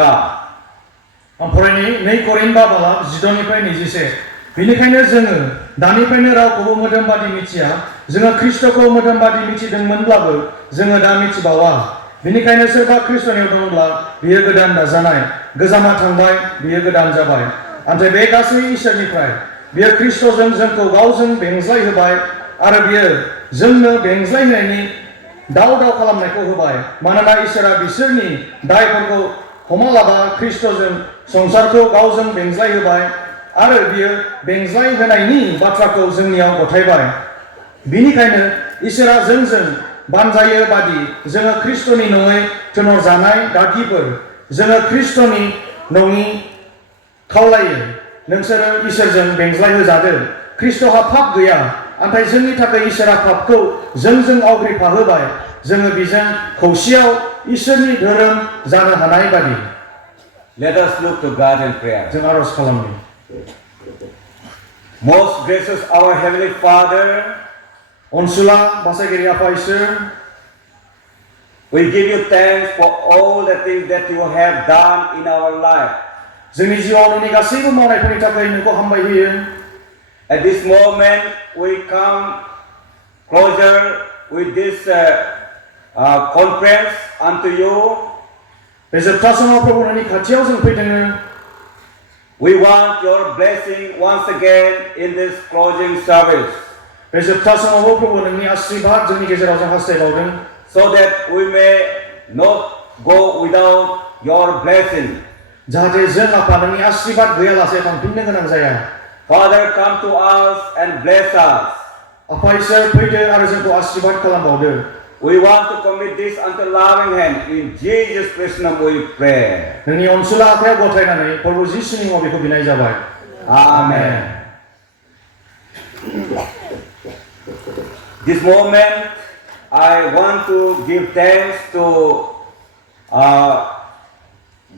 आं फरायनि 2 करिन्थ 12:14 बेनिखायनो जोङो दानिफ्रायनो रावखौबो मोदोम बादि मिथिया जोङो ख्रिस्टखौ मोदोम बादि मिथिदोंमोनब्लाबो जोङो दा मिथिबावा बेनिखायनो सोरबा ख्रिस्टनियाव दंब्ला बियो गोदान दाजानाय गोजामा थांबाय बियो गोदान जाबाय नाथाय बे गासै इसोरनिफ्राय बियो ख्रिस्टजों जोंखौ गावजों बेंज्लाय होबाय आरो बियो जोंनो बेंज्लाय होनायनि दाव खालामनायखौ होबाय मानोना इसोरा बिसोरनि दायफोरखौ हमालाबा ख्रिस्टजों संसारखौ गावजों बेंज्लाय होबाय आरो बियो बेंज्लाय होनायनि बाथ्राखौ जोंनियाव गथायबाय बिनिखायनो इसोरा जोंजों बानजायो बादि जोङो ख्रिस्टनि नङै थिनहरजानाय दागिफोर जोङो ख्रिस्टनि नङि खावलायो नोंसोरो इसोरजों बेंज्लाय होजादो ख्रिस्टहा पाप गैया नाथाय जोंनि थाखाय इसोरा पापखौ जोंजों आवग्रिफाहोबाय जोङो बिजों खौसेयाव इसोरनि धोरोम जानो हानाय बादि Let us look to God in prayer. जों आरज खालामनि Most gracious our Heavenly Father, अनसुला बासायगिरि आफा इसोर we give you thanks for all the things that you have done in our life. जोंनि जिउआव नोंनि गासैबो मावनायफोरनि थाखाय नोंखौ हामबाय होयो At this moment we come closer with this conference unto you. बे जोबथा समाव प्रभु नोंनि खाथियाव जों फैदों We want your blessing once again in this closing service, बे जोबथा समावबो प्रभु नोंनि आशीर्वाद जोंनि गेजेराव जों हास्थायबावदों so that we may not go without your blessing. जाहाथे जों आफा नोंनि आशीर्वाद गैयालासे थांफिननो गोनां जाया Father, come to us and bless us. आफा इसोर फैदो आरो जोंखौ आशीर्वाद खालामबावदो We want to commit this unto loving hand. In Jesus Christ's name we pray. नोंनि अनसुला आखायाव गथायनानै प्रभु जिसुनि मुङाव बेखौ बिनाय जाबाय Amen. This moment, I want to give thanks to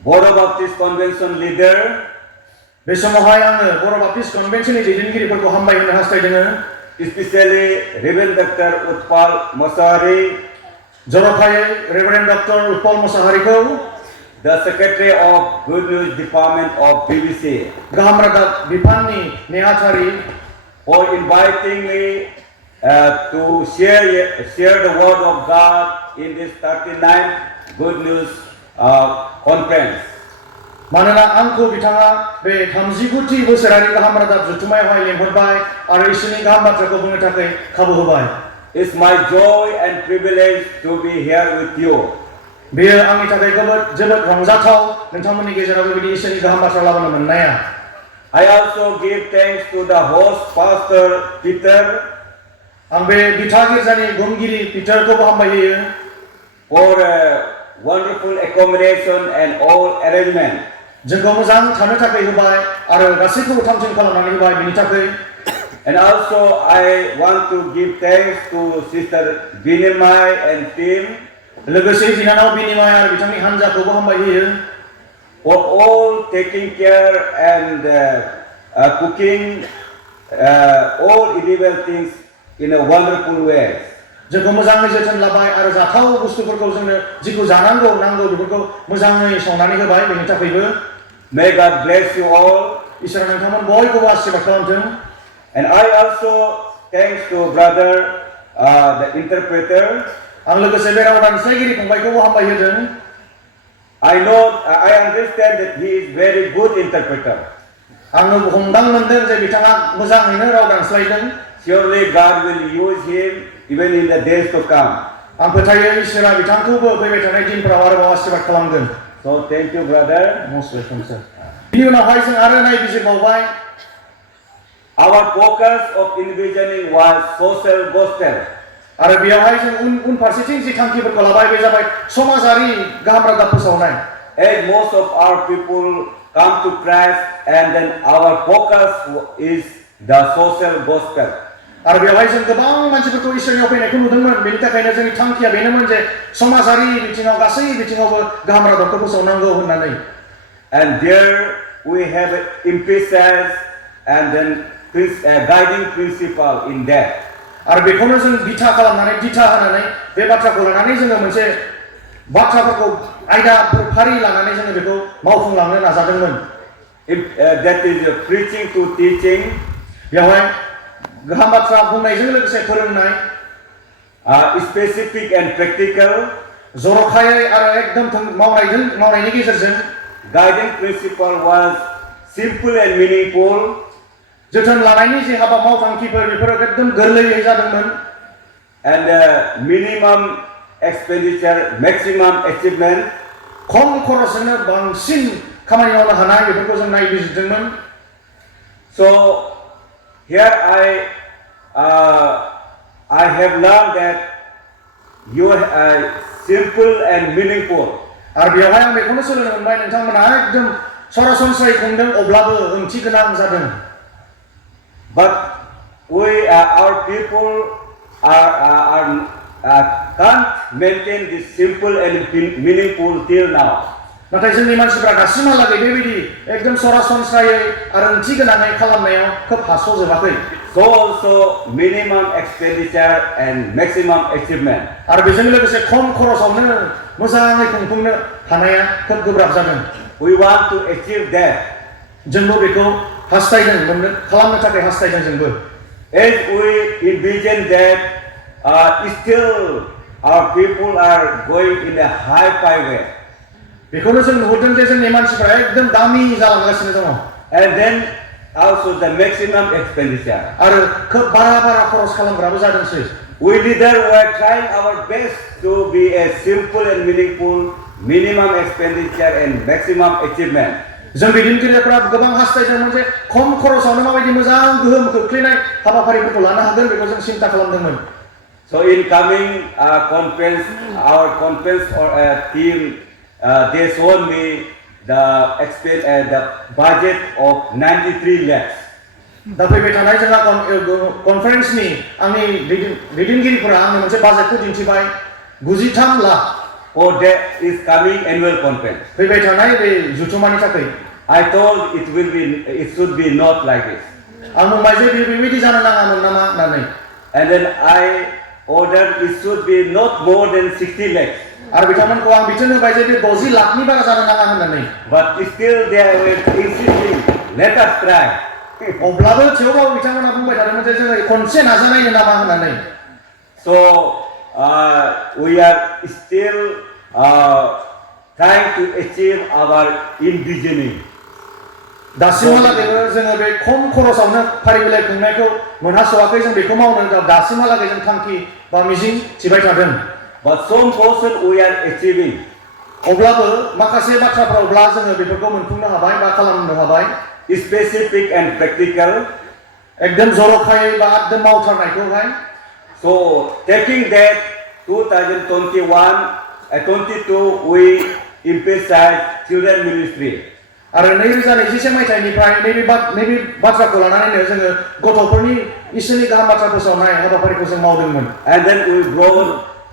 Bwthwra Baptist Convention leader, बे समावहाय आङो बर' बाप्टिस्ट कन्भेन्सननि दैदेनगिरिफोरखौ हामबाय होनो हास्थायदों especially Reverend Dr. Utpal Masari, जर'खायै रेभारेन्ड डक्टर उत्पल मुसाहारिखौ the Secretary of Good News Department of BBC, गाहाम रादाब बिफाननि नेहाथारि, for inviting me to share the word of God in this 39th Good News conference. मानोना आंखौ बिथाङा बे 39थि बोसोरारि गाहाम रादाब जथुम्मायावहाय लेंहरबाय आरो इसोरनि गाहाम बाथ्राखौ बुंनो थाखाय खाबु होबाय It's my joy and privilege to be here with you. बेयो आंनि थाखाय जोबोद रंजाथाव नोंथांमोननि गेजेराव बेबायदि इसोरनि गाहाम बाथ्रा लाबोनो मोननाया I also give thanks to the host Pastor Peter आं बे बिथा गिर्जानि गुमगिरि पिटारखौबो हामबाय होयो for wonderful accommodation and all arrangement. जोंखौ मोजां थानो थाखाय होबाय आरो गासैखौबो थामथिम खालामनानै होबाय बेनि थाखाय And also I want to give thanks to Sister Binimai and team लोगोसे बिनानाव बिनिमाय आरो बिथांनि हानजाखौबो हामबाय होयो for all taking care and cooking all edible things in a wonderful way. जोंखौ मोजाङै जोथोन लाबाय आरो जाथाव बुस्थुफोरखौ जोंनो जिखौ जानांगौ नांगौ बेफोरखौ मोजाङै संनानै होबाय बेनि थाखायबो May God bless you all. इसोरा नोंथांमोन बयखौबो आशीर्वाद खालामथों And I also thanks to brother the interpreter. आं लोगोसे बे राव दानस्लायगिरि फंबायखौबो हामबाय होदों I understand that he is very good interpreter. आङो हमदां मोनदों जे बिथाङा मोजाङैनो राव दानस्लायदों Surely God will use him even in the days to come. आं फोथायो इसोरा बिथांखौबो फैबाय थानाय दिनफोराव आरोबाव आशीर्वाद खालामगोन So thank you, brother. Most welcome, sir. बिनि उनावहाय जों आरो नायबिजिरबावबाय Our focus of envisioning was social gospel. आरो बेयावहाय जों उन फारसेथिं जि थांखिफोरखौ लाबाय बे जाबाय समाजारि गाहाम रादाब फोसावनाय As most of our people come to Christ and then our focus is the social gospel. आरो बेवहाय जों गोबां मानसिफोरखौ इसोरनियाव फैनायखौ नुदोंमोन बेनि थाखायनो जोंनि थांखिया बेनोमोन जे समाजारि बिथिङाव गासै बिथिङावबो गाहाम रादाबखौ फोसावनांगौ होननानै And there we have emphasis and then guiding principle in that. आरो बेखौनो जों बिथा खालामनानै दिथा होनानै बे बाथ्राखौ लानानै जोङो मोनसे बाथ्राफोरखौ आयदाफोर फारि लानानै जोङो बेखौ मावफुंलांनो नाजादोंमोन। That is preaching to teaching, बेवहाय गाहाम बाथ्रा बुंनायजों लोगोसे फोरोंनाय, specific and practical, जर'खायै आरो एकदम मावनायनि गेजेरजों guiding principle was simple and meaningful, जोथोन लानायनि जे हाबा मावथांखिफोर बेफोरो एकदम गोरलैयै जादोंमोन, and minimum expenditure, maximum achievement. खम खरसजोंनो बांसिन खामानि मावनो हानाय बेफोरखौ जों नायबिजिरदोंमोन। So here I have learned that you are simple and meaningful. आरो बेवहाय आं बेखौनो सोलोंनो मोनबाय नोंथांमोना एकदम सरासनस्रायै खुंदों अब्लाबो ओंथि गोनां जादों। But our people can't maintain this simple and meaningful till now. नाथाय जोंनि मानसिफ्रा दासिमहालागै बेबायदि एकदम सरासनस्रायै आरो ओंथि गोनाङै खालामनायाव खोब हास'जोबाखै। So also minimum expenditure and maximum achievement. आरो बेजों लोगोसे खम खरसावनो मोजाङै खुंफुंनो हानाया खोब गोब्राब जादों। We want to achieve that. जोंबो बेखौ हास्थायदों, खालामनो थाखाय हास्थायदों जोंबो। As we envision that, still our people are going in a high-fi way. बेखौनो जों नुहुरदों जे जोंनि मानसिफ्रा एकदम दामि जालांगासिनो दङ। And then also the maximum expenditure. आरो खोब बारा खरस खालामग्राबो जादोंसै। We leaders were trying our best to be a simple and meaningful, minimum expenditure and maximum achievement. जों दैदेनगिरिफोरा गोबां हास्थायदोंमोन जे खम खरसावनो माबायदि मोजां गोहोम खोख्लैनाय हाबाफारिफोरखौ लानो हागोन बेखौ जों सिन्ता खालामदोंमोन। So in coming conference, our conference or team, they showed me the budget of 93 lakhs. दा फैबाय थानाय जोंहा कनफारेन्सनि आंनि दैदेनगिरिफोरा आंनो मोनसे बाजेटखौ दिन्थिबाय 93 lakh. Oh, that is coming annual conference. फैबाय थानाय बे जुथुमानि थाखाय। I told it should be not like this. आं बुंबाय जे बेबायदि जानो नाङामोन नामा होननानै। And then I ordered it should be not more than 60 lakhs. आरो बिथांमोनखौ आं बिथोन होबाय जे बे 60 लाखनि बारा जानो नाङा होननानै। But still they were insisting, let us try. अब्लाबो थेवब्लाबो बिथांमोना बुंबाय थादोंमोन जे जोङो खनसे नाजानायनो नामा होननानै। So we are still trying to achieve our envisioning. दासिमहालागैबो जोङो बे खम खरसावनो फारिबिलाइ खुंनायखौ मोनहास'वाखै, जों बेखौ मावनो दासिमहालागै जों थांखि बा मिजिं थिबाय थादों। But some portion we are achieving. अब्लाबो माखासे बाथ्राफोरावब्ला जोङो बेफोरखौ मोनफुंनो हाबाय बा खालामनो हाबाय। Specific and practical. एकदम जर'खायै बा एकदम मावथारनायखौहाय। So taking that 2021-22 we emphasize children ministry. आरो 2021 मायथाइनिफ्राय नैबे बाथ्राखौ लानानैनो जोङो गथ'फोरनि इसोरनि गाहाम बाथ्रा फोसावनाय हाबाफारिखौ जों मावदोंमोन। And then we brought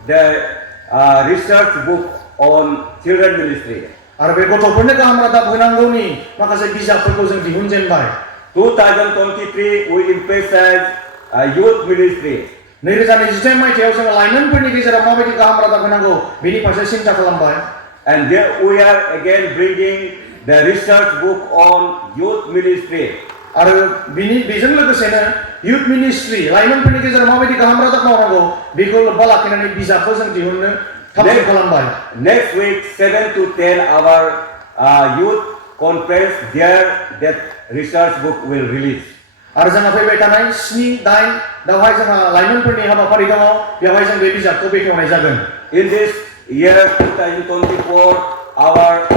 the research book on children ministry. आरो बे गथ'फोरनो गाहाम रादाब होनांगौनि माखासे बिजाबफोरखौ जों दिहुनजेनबाय। 2023 we emphasize youth ministry. 2021 मायथाइयाव जोङो लाइमोनफोरनि गेजेराव माबायदि गाहाम रादाब होनांगौ बेनि फारसे सिन्ता खालामबाय। And there we are again bringing the research book on youth ministry. आरो बेजों लोगोसेनो youth ministry लाइमोनफोरनि गेजेराव माबायदि गाहाम रादाब मावनांगौ बेखौ लोब्बा लाखिनानै बिजाबखौ जों दिहुननो थाबथाब खालामबाय। Next week 7 to 10 our youth conference there that research book will release. आरो जोंहा फैबाय थानाय 7-8 दावहाय जोंहा लाइमोनफोरनि हाबाफारि दङ, बेवहाय जों बे बिजाबखौ बेखेवनाय जागोन। In this year 2024 our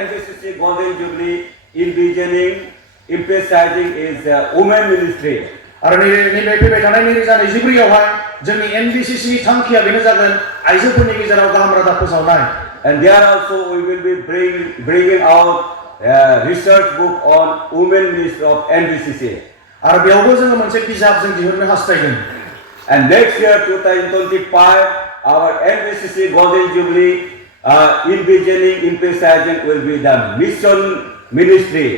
NBCC Golden Jubilee envisioning emphasizing is women ministry. आरो नैबे फैबाय थानाय 2024 आवहाय जोंनि NBCC नि थांखिया बेनो जागोन आइजोफोरनि गेजेराव गाहाम रादाब फोसावनाय। And there also we will be bringing out research book on women ministry of NBCC. आरो बेयावबो जोङो मोनसे बिजाब जों दिहुननो हास्थायदों। And next year 2025 our NBCC Golden Jubilee envisioning emphasizing will be the mission ministry.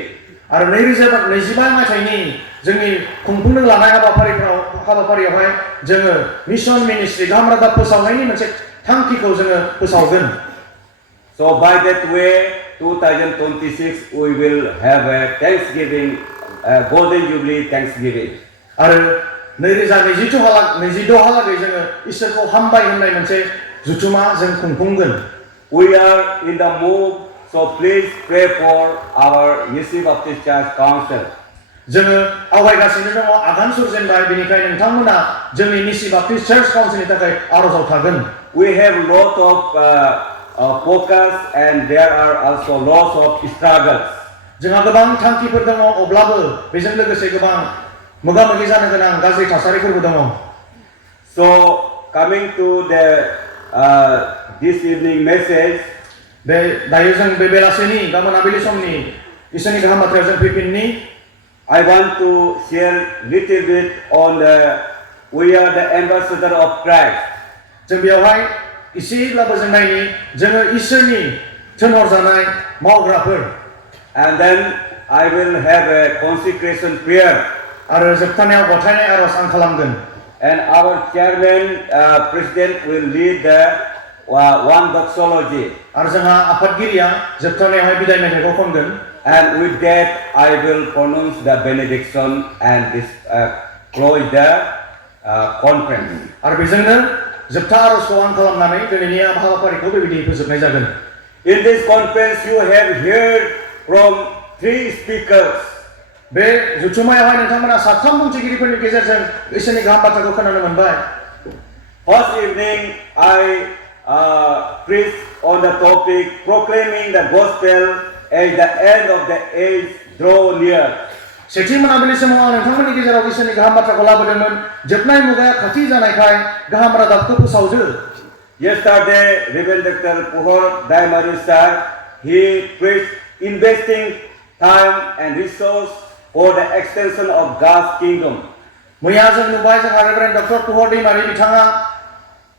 आरो 2025 मायथाइनि जोंनि खुंफुंनो लानाय हाबाफारियावहाय जोङो मिशन मिनिस्ट्रि गाहाम रादाब फोसावनायनि मोनसे थांखिखौ जोङो फोसावगोन। So by that way, 2026 we will have a Thanksgiving, Golden Jubilee Thanksgiving. आरो 2022 हालागै जोङो इसोरखौ हामबाय होननाय मोनसे जुथुमा जों खुंफुंगोन। We are in the mood, so please pray for our Yesi Baptist Church Council. जोङो आवगायगासिनो दङ आगान सुरजेनबाय बेनिखायनो नोंथांमोना जोंनि निसि बाप्टिस्ट चार्च काउन्सिलनि थाखाय आर'जाव थागोन। We have lot of focus and there are also lots of struggles. जोंहा गोबां थांखिफोर दङ अब्लाबो बेजों लोगोसे गोबां मोगा-मोगि जानो गोनां गाज्रि थासारिफोरबो दङ। So coming to the this evening message, दायो जों बे बेलासेनि बा मोनाबिलि समनि इसोरनि गाहाम बाथ्रायाव जों फैफिननि। I want to share little bit on we are the ambassador of Christ. जों बेयावहाय एसेब्लाबो जों नायनि जोङो इसोरनि थिनहरजानाय मावग्राफोर। And then I will have a consecration prayer. आरो जोबथारनायाव गथायनाय आर'ज आं खालामगोन। And our chairman, president will lead the one doxology. आरो जोंहा आफादगिरिया जोबथारनायावहाय बिदाय मेथाइखौ खनगोन। And with that, I will pronounce the benediction and this close the conference. आरो बेजोंनो जोबथा आर'जखौ आं खालामनानै दिनैनि हाबाफारिखौ बेबायदि फोजोबनाय जागोन। In this conference, you have heard from 3 speakers. बे जुथुमायावहाय नोंथांमोना साथाम बुंथिगिरिफोरनि गेजेरजों इसोरनि गाहाम बाथ्राखौ खोनानो मोनबाय। First evening, I preached on the topic proclaiming the gospel as the end of the age draw near. सेथि मोनाबिलि समाव आं नोंथांमोननि गेजेराव इसोरनि गाहाम बाथ्राखौ लाबोदोंमोन जोबनाय मुगाया खाथि जानायखाय गाहाम रादाबखौ फोसावदो। Yesterday, Reverend Dr. Bwthwra Gajrithar sir, he preached investing time and resource for the extension of God's kingdom. मैया जों नुबाय जोंहा रेभारेन्ड डक्टर पुहर दैमारि बिथाङा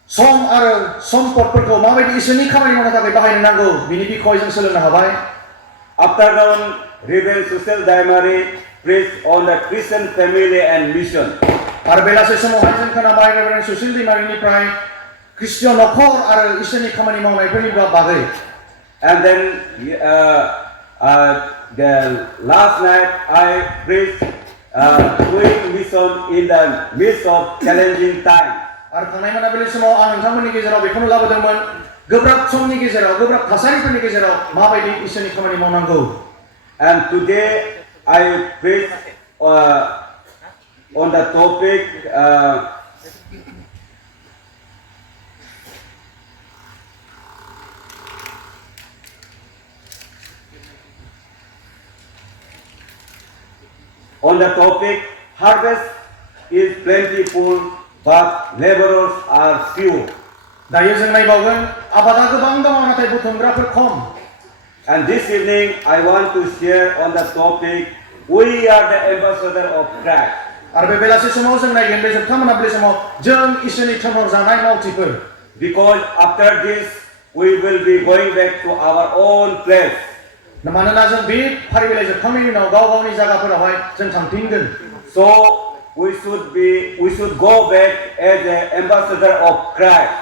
सम आरो सम्पदफोरखौ माबायदि इसोरनि खामानि मावनो थाखाय बाहायनो नांगौ बिनि बिखय जों सोलोंनो हाबाय। Afternoon, Reverend Susil Daimari preached on the Christian family and mission. आरो बेलासे समावहाय जों खोनाबाय रेभारेन्ड सुसिल दैमारिनिफ्राय ख्रिस्टियान नखर आरो इसोरनि खामानि मावनायफोरनि बागै। And then the last night I preached doing mission in the midst of challenging times. आरो थांनाय मोनाबिलि समाव आं नोंथांमोननि गेजेराव बेखौनो लाबोदोंमोन गोब्राब समनि गेजेराव गोब्राब थासारिफोरनि गेजेराव माबायदि इसोरनि खामानि मावनांगौ। And today I preached on the topic harvest is plentiful but laborers are few. दायो जों नायबावगोन आबादा गोबां दङ नाथाय बुथुमग्राफोर खम। And this evening I want to share on the topic we are the ambassador of Christ. आरो बे बेलासे समाव जों नायगोन बे जोबथा मोनाबिलि समाव जों इसोरनि थिनहरजानाय मावथिफोर। Because after this we will be going back to our own place. मानोना जों बे फारिबिलाइ जोबखांनायनि उनाव गाव गावनि जायगाफोरावहाय जों थांफिनगोन। So we should go back as the ambassador of Christ.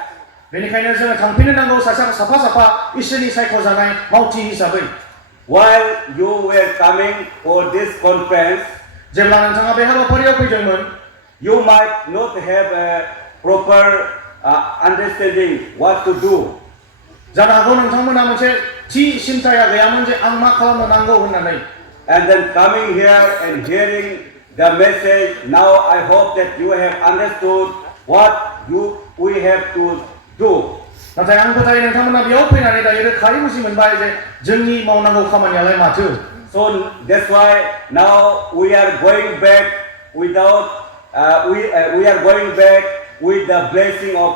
बेनिखायनो जोङो थांफिननो नांगौ साफा साफा इसोरनि सायख'जानाय मावथि हिसाबै। While you were coming for this conference, जेब्ला नोंथाङा बे हाबाफारियाव फैदोंमोन, you might not have a proper understanding what to do. जानो हागौ नोंथांमोना मोनसे थि सिन्ताया गैयामोन जे आं मा खालामनो नांगौ होननानै। And then coming here and hearing the message, now I hope that you have understood what we have to do. नाथाय आं फोथायो नोंथांमोना बेयाव फैनानै दायो रोखायै बुजि मोनबाय जे जोंनि मावनांगौ खामानियालाय माथो। So that's why now we are going back without we are going back with the blessing of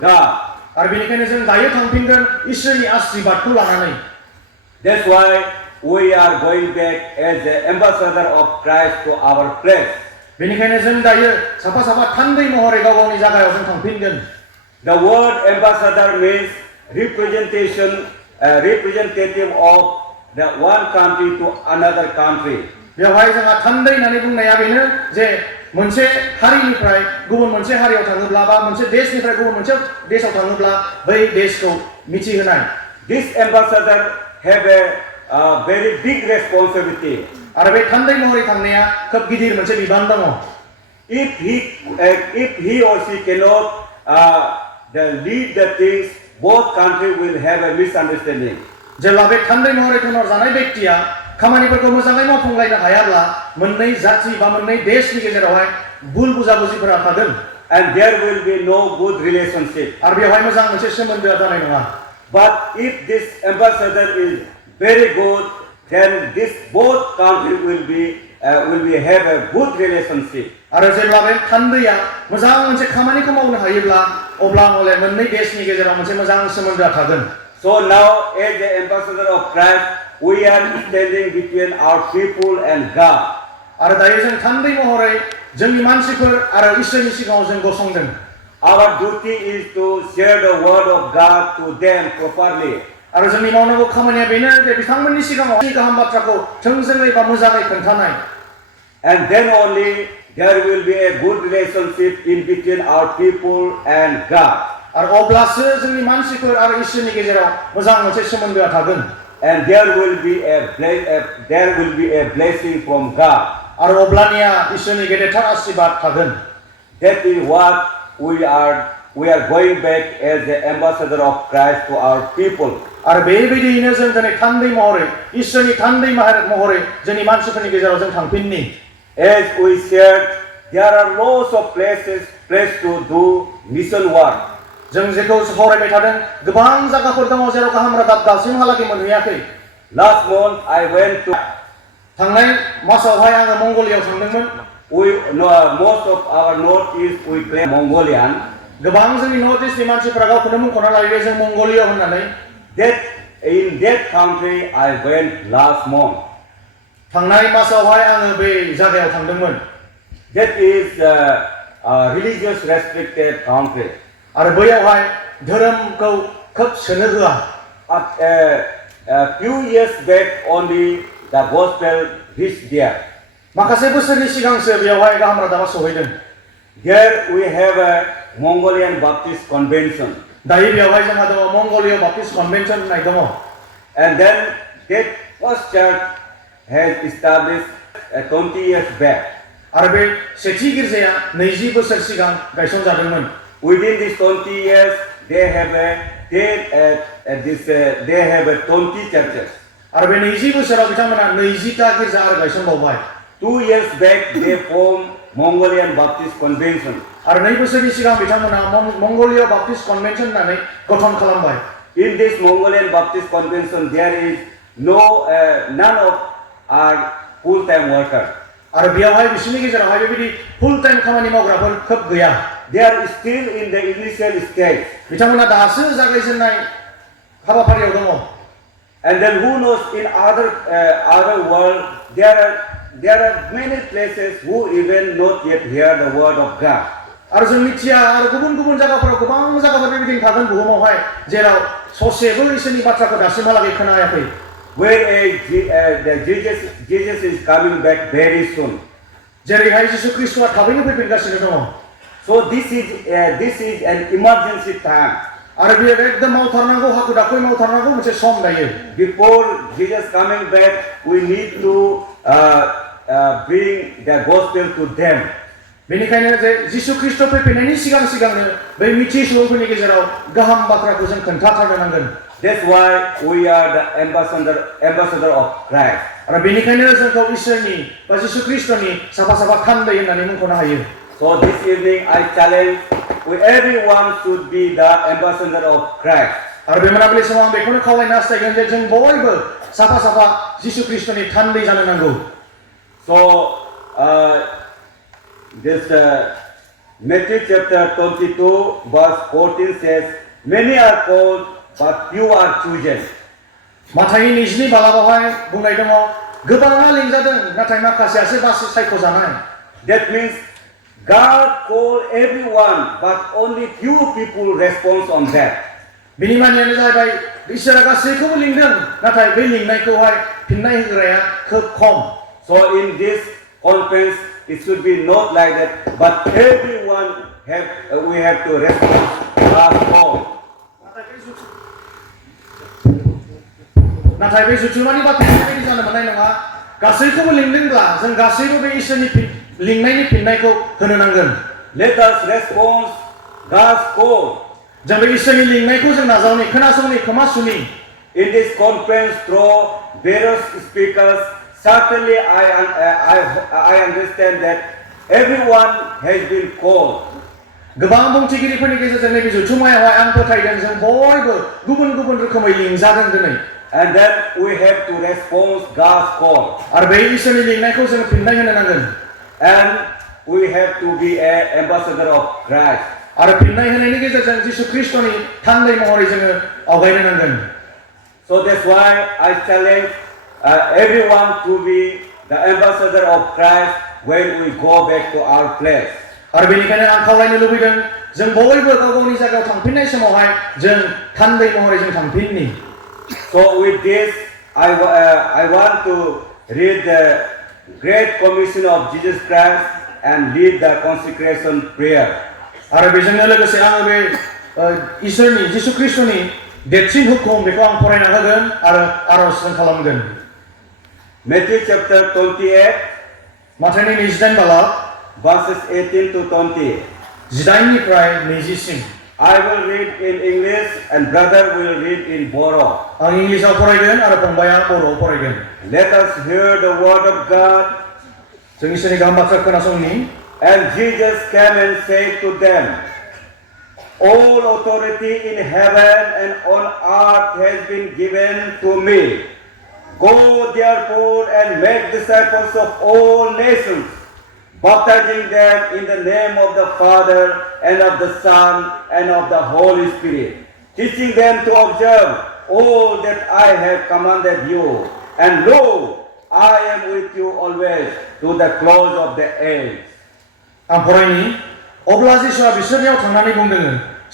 God. आरो बेनिखायनो जों दायो थांफिनगोन इसोरनि आशीर्वादखौ लानानै। That's why we are going back as the ambassador of Christ to our place. बेनिखायनो जों दायो साफा साफा थान्दै महरै गाव गावनि जायगायाव जों थांफिनगोन। The word ambassador means representative of the one country to another country. बेवहाय जोंहा थान्दै होननानै बुंनाया बेनो जे मोनसे हारिनिफ्राय गुबुन मोनसे हारियाव थाङोब्ला बा मोनसे देशनिफ्राय गुबुन मोनसे देशाव थाङोब्ला बै देशखौ मिथिहोनाय। this ambassador have a very big responsibility. आरो बे थान्दै महरै थांनाया खोब गिदिर मोनसे बिबान दङ। If he or she cannot lead the things, both countries will have a misunderstanding. जेब्ला बे थान्दै महरै थिनहरजानाय बेक्तिया खामानिफोरखौ मोजाङै मावफुंलायनो हायाब्ला मोननै जाति बा मोननै देशनि गेजेरावहाय भुल बुजाबुजिफोरा थागोन। And there will be no good relationship. आरो बेवहाय मोजां मोनसे सोमोन्दोआ जानाय नङा। But if this ambassador is very good, then this both countries will be have a good relationship. आरो जेब्ला बे थान्दैया मोजां मोनसे खामानिखौ मावनो हायोब्ला अब्ला हले मोननै देशनि गेजेराव मोनसे मोजां सोमोन्दोआ थागोन। So now, as the ambassador of Christ, we are standing between our people and God. आरो दायो जों थान्दै महरै जोंनि मानसिफोर आरो इसोरनि सिगाङाव जों गसंदों। Our duty is to share the word of God to them properly. आरो जोंनि मावनांगौ खामानिया बेनो जे बिथांमोननि सिगाङाव गाहाम बाथ्राखौ थोंजोङै बा मोजाङै खोन्थानाय। And then only there will be a good relationship in between our people and God. आरो अब्लासो जोंनि मानसिफोर आरो इसोरनि गेजेराव मोजां मोनसे सोमोन्दोआ थागोन। And there will be a blessing from God. आरो अब्लानिया इसोरनि गेदेरथार आशीर्वाद थागोन। That is what we are going back as the ambassador of Christ to our people. आरो बेबायदियैनो जों दिनै थान्दै महरै इसोरनि थान्दै महरै जोंनि मानसिफोरनि गेजेराव जों थांफिननि। As we shared, there are lots of places to do mission work. जों जेखौ सावरायबाय थादों गोबां जायगाफोर दङ जेराव गाहाम रादाब दासिमहालागै मोनहैयाखै। Last month I went to थांनाय मासावहाय आङो मंगलियाव थांदोंमोन। Most of our northeast we claim Mongolian. गोबां जोंनि नर्थ इस्टनि मानसिफोरा गावखौनो मुंख'ना लायो जों मंगलिया होननानै। In that country I went last month. थांनाय मासावहाय आङो बे जायगायाव थांदोंमोन। That is a religious restricted country. आरो बैयावहाय धोरोमखौ खोब सोनो होआ। A few years back only the gospel reached there. माखासे बोसोरनि सिगांसो बेयावहाय गाहाम रादाबा सहैदों। Here we have a Mongolian Baptist convention. दायो बेयावहाय जोंहा दङ मंगलिया बाप्टिस्ट कन्वेन्सन होननाय दङ। And then that first church has established 20 years back. आरो बे सेथि गिर्जाया 20 बोसोर सिगां गायसनजादोंमोन। Within these 20 years, they have 20 churches. आरो बे 20 बोसोराव बिथांमोना 20 ता गिर्जा आरो गायसनबावबाय। 2 years back, they formed Mongolian Baptist Convention. आरो 2 बोसोरनि सिगां बिथांमोना मंगलिया बाप्टिस्ट कन्वेन्सन होननानै गठन खालामबाय। In this Mongolian Baptist Convention, there is none of our full-time workers. आरो बेयावहाय बिसोरनि गेजेरावहाय बेबायदि फुल टाइम खामानि मावग्राफोर खोब गैया। They are still in the initial stage. बिथांमोना दासो जागायजेननाय हाबाफारियाव दङ। And then who knows, in other world there are many places who even not yet hear the word of God. आरो जों मिथिया आरो गुबुन जायगाफोराव गोबां जायगाफोर बेबायदिनो थागोन बुहुमावहाय जेराव ससेबो इसोरनि बाथ्राखौ दासिमहालागै खोनायाखै। Where Jesus is coming back very soon. जेरैहाय जिसु ख्रीष्टआ थाबैनो फैफिनगासिनो दङ। So this is an emergency time. आरो बेयो एकदम मावथारनांगौ हाखु दाखुयै मावथारनांगौ मोनसे सम दायो। Before Jesus coming back, we need to bring the gospel to them. बेनिखायनो जे जिसु ख्रीष्ट फैफिननायनि सिगांनो बै मिथियै सुबुंफोरनि गेजेराव गाहाम बाथ्राखौ जों खोन्थाथारनो नांगोन। That's why we are the ambassador of Christ. आरो बेनिखायनो जोंखौ इसोरनि बा जिसु ख्रीष्टनि साफा थान्दै होननानै मुंख'नो हायो। So this evening I challenge everyone should be the ambassador of Christ. आरो बे मोनाबिलि समाव आं बेखौनो खावलायनो हास्थायगोन जे जों बयबो साफा जिसु ख्रीष्टनि थान्दै जानो नांगौ। So this Matthew chapter 22 verse 14 says, many are called but few are chosen. माथाइनि 22 बालाबावहाय बुंनाय दङ गोबाङा लिंजादों नाथाय माखासेयासो सायख'जानाय। That means God called everyone but only few people respond on that. बिनि मानियानो जाहैबाय इसोरा गासैखौबो लिंदों नाथाय बे लिंनायखौहाय फिननाय होग्राया खोब खम। So in this conference it should be not like that, but everyone we have to respond as all. नाथाय बे जुथुमानि बाथ्राया बेबायदि जानो मोननाय नङा गासैखौबो लिंदोंब्ला जों गासैबो बे इसोरनि लिंनायनि फिननायखौ होनो नांगोन Let us respond God's call. जों बे इसोरनि लिंनायखौ जों नाजावनि खोनासंनि खोमा सुनि In this conference through various speakers, certainly I understand that everyone has been called. गोबां बुंथिगिरिफोरनि गेजेरजों नैबे जुथुमायावहाय आं फोथायदों जों बयबो गुबुन गुबुन रोखोमै लिंजादों दिनै And then we have to respond God's call. आरो बे इसोरनि लिंनायखौ जों फिननाय होनो नांगोन And we have to be an ambassador of Christ. आरो फिननाय होनायनि गेजेरजों जिसु ख्रीष्टनि थान्दै महरै जोङो आवगायनो नांगोन So that's why I challenge everyone to be the ambassador of Christ when we go back to our place. आरो बेनिखायनो आं खावलायनो लुबैदों जों बयबो गाव गावनि जायगायाव थांफिननाय समावहाय जों थान्दै महरै जों थांफिननि So with this, I want to read the Great Commission of Jesus Christ and lead the consecration prayer. आरो बेजोंनो लोगोसे आङो बे इसोरनि जिसु ख्रीष्टनि देरसिन हुकुम बेखौ आं फरायना होगोन आरो आर'ज खालामगोन Matthew chapter 28, माथाइनि 28 बालाव verses 18 to 20. 18निफ्राय 20सिम I will read in English and brother will read in Boro. आं इंलिसाव फरायगोन आरो फंबाया बर'आव फरायगोन Let us hear the word of God. जों इसोरनि गाहाम बाथ्रा खोनासंनि And Jesus came and said to them, All authority in heaven and on earth has been given to me. Go therefore and make disciples of all nations, baptizing them in the name of the Father and of the Son and of the Holy Spirit, teaching them to observe all that I have commanded you. And lo, I am with you always to the close of the age. आं फरायनि अब्ला जिसुआ बिसोरनियाव थांनानै बुंदों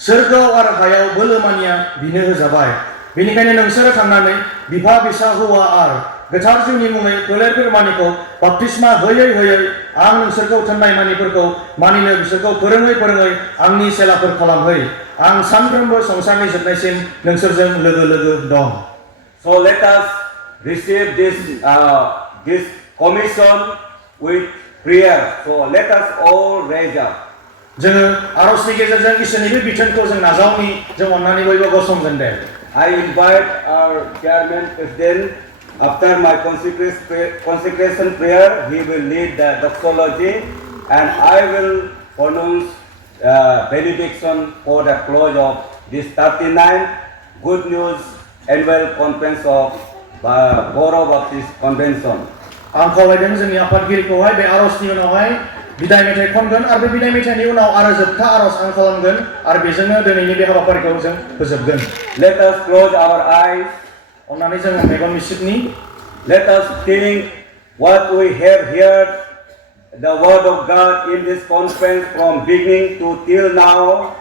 सोरगोआव आरो हायाव बोलोमानिया बिनो होजाबाय बेनिखायनो नोंसोरो थांनानै बिफा बिसा हौवा आरो गोथार जिउनि मुङै फोलेरफोर मानिखौ बाप्तिस्मा होयै होयै आं नोंसोरखौ थिननाय मानिफोरखौ मानिनो बिसोरखौ फोरोङै फोरोङै आंनि सेलाफोर खालामहै आं सानफ्रोमबो संसारनि जोबनायसिम नोंसोरजों लोगो लोगो दं So let us receive this commission with prayer. So let us all raise up. जोङो आर'जनि गेजेरजों इसोरनि बे बिथोनखौ जों नाजावनि जों अननानै बयबो गसंगोन दे I invite our chairman president. After my consecration prayer, he will lead the doxology, and I will pronounce benediction for the close of this 39th Good News Annual Conference of Boro Baptist Convention. आं खावलायदों जोंनि आफादगिरिखौहाय बे आर'जनि उनावहाय बिदाय मेथाइ खनगोन आरो बे बिदाय मेथाइनि उनाव आरो जोबथा आर'ज आं खालामगोन आरो बेजोंनो दिनैनि बे हाबाफारिखौ जों फोजोबगोन Let us close our eyes. अननानै जों मेगन मिसिकनि Let us think what we have heard, the word of God in this conference from beginning to till now.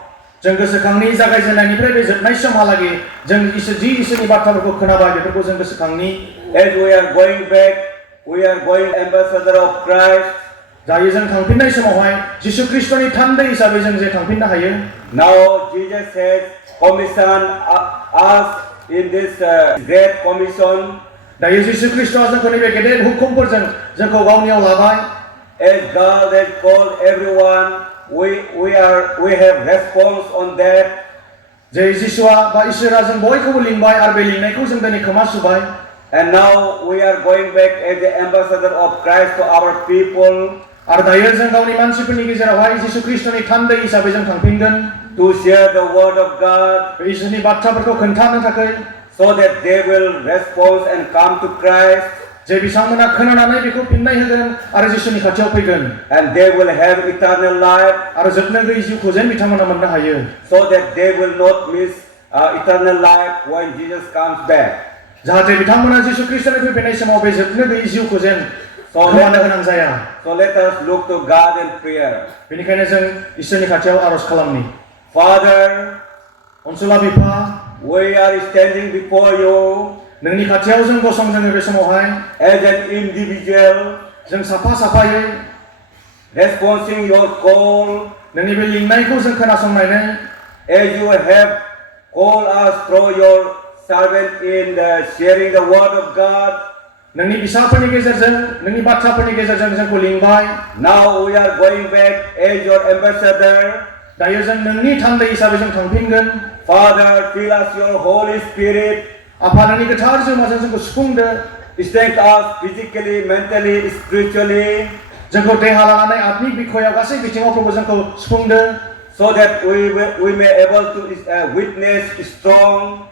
जों गोसोखांनि जागायजेननायनिफ्राय बे जोबनाय समहालागै जों इसोरनि बाथ्राफोरखौ खोनाबाय बेफोरखौ जों गोसोखांनि As we are going back, we are going ambassador of Christ. दायो जों थांफिननाय समावहाय जिसु ख्रीष्टनि थान्दै हिसाबै जों जे थांफिननो हायो Now Jesus has commissioned us in this great commission. दायो जिसु ख्रीष्टआ जोंखौ नैबे गेदेर हुकुमफोरजों जोंखौ गावनियाव लाबाय As God has called everyone, we have response on that. जे जिसुआ बा इसोरा जों बयखौबो लिंबाय आरो बे लिंनायखौ जों दिनै खोमा सुबाय And now we are going back as the ambassador of Christ to our people. आरो दायो जों गावनि मानसिफोरनि गेजेरावहाय जिसु ख्रीष्टनि थान्दै हिसाबै जों थांफिनगोन To share the word of God, बे इसोरनि बाथ्राफोरखौ खोन्थानो थाखाय so that they will respond and come to Christ, जे बिथांमोना खोनानानै बेखौ फिननाय होगोन आरो जिसुनि खाथियाव फैगोन and they will have eternal life, आरो जोबनो गैयै जिउखौ जेन बिथांमोना मोननो हायो so that they will not miss eternal life when Jesus comes back. जाहाथे बिथांमोना जिसु ख्रीष्टनि फैफिननाय समाव बे जोबनो गैयै जिउखौ जेन खोमानो गोनां जाया So let us look to God in prayer. बेनिखायनो जों इसोरनि खाथियाव आर'ज खालामनि Father, अनसुला बिफा we are standing before you नोंनि खाथियाव जों गसंदों बे समावहाय as an individual, जों साफा साफायै responding your call नोंनि बे लिंनायखौ जों खोनासंनानै as you have called us through your servant in sharing the word of God. नोंनि बिसाफोरनि गेजेरजों नोंनि बाथ्राफोरनि गेजेरजों जोंखौ लिंबाय Now we are going back as your ambassador. दायो जों नोंनि थान्दै हिसाबै जों थांफिनगोन Father, fill us your Holy Spirit. आफा नोंनि गोथार जोमाजों जोंखौ सुफुंदो Strengthen us physically, mentally, spiritually, जोंखौ देहा लानानै आत्मिक बिखयाव गासै बिथिङाव प्रभु जोंखौ सुफुंदो so that we may able to witness strong,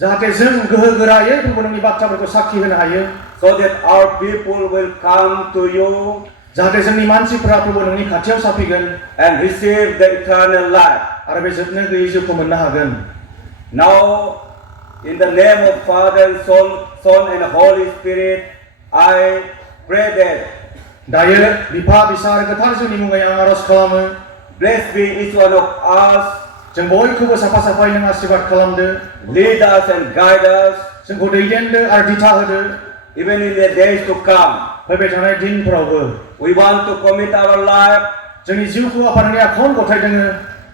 जाहाथे जों गोहो गोरायै प्रभु नोंनि बाथ्राफोरखौ साखि होनो हायो so that our people will come to you जाहाथे जोंनि मानसिफोरा प्रभु नोंनि खाथियाव साफैगोन and receive the eternal life. आरो बे जोबनो गैयै जिउखौ मोननो हागोन Now, in the name of Father, Son, and Holy Spirit, I pray that दायो बिफा बिसा आरो गोथार जिउनि मुङै आं आरज खालामो blessed be each one of us, जों बयखौबो साफा साफायै नों आशीर्बाद खालामदो lead us and guide us, जोंखौ दैदेनदो आरो दिथा होदो even in the days to come. फैबाय थानाय दिनफोरावबो We want to commit our life, जोंनि जिउखौ आफा नोंनि आखायाव गथायदोङो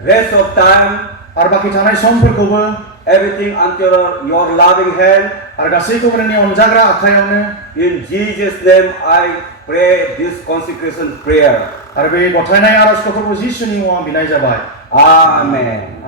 rest of time, आरो बाखि थानाय समफोरखौबो everything unto your loving hand. आरो गासैखौबो नोंनि अनजाग्रा आखायावनो In Jesus' name, I pray this consecration prayer. आरो बे गथायनाय आरजखौ प्रभु जिसुनि मुङाव बिनाय जाबाय Amen.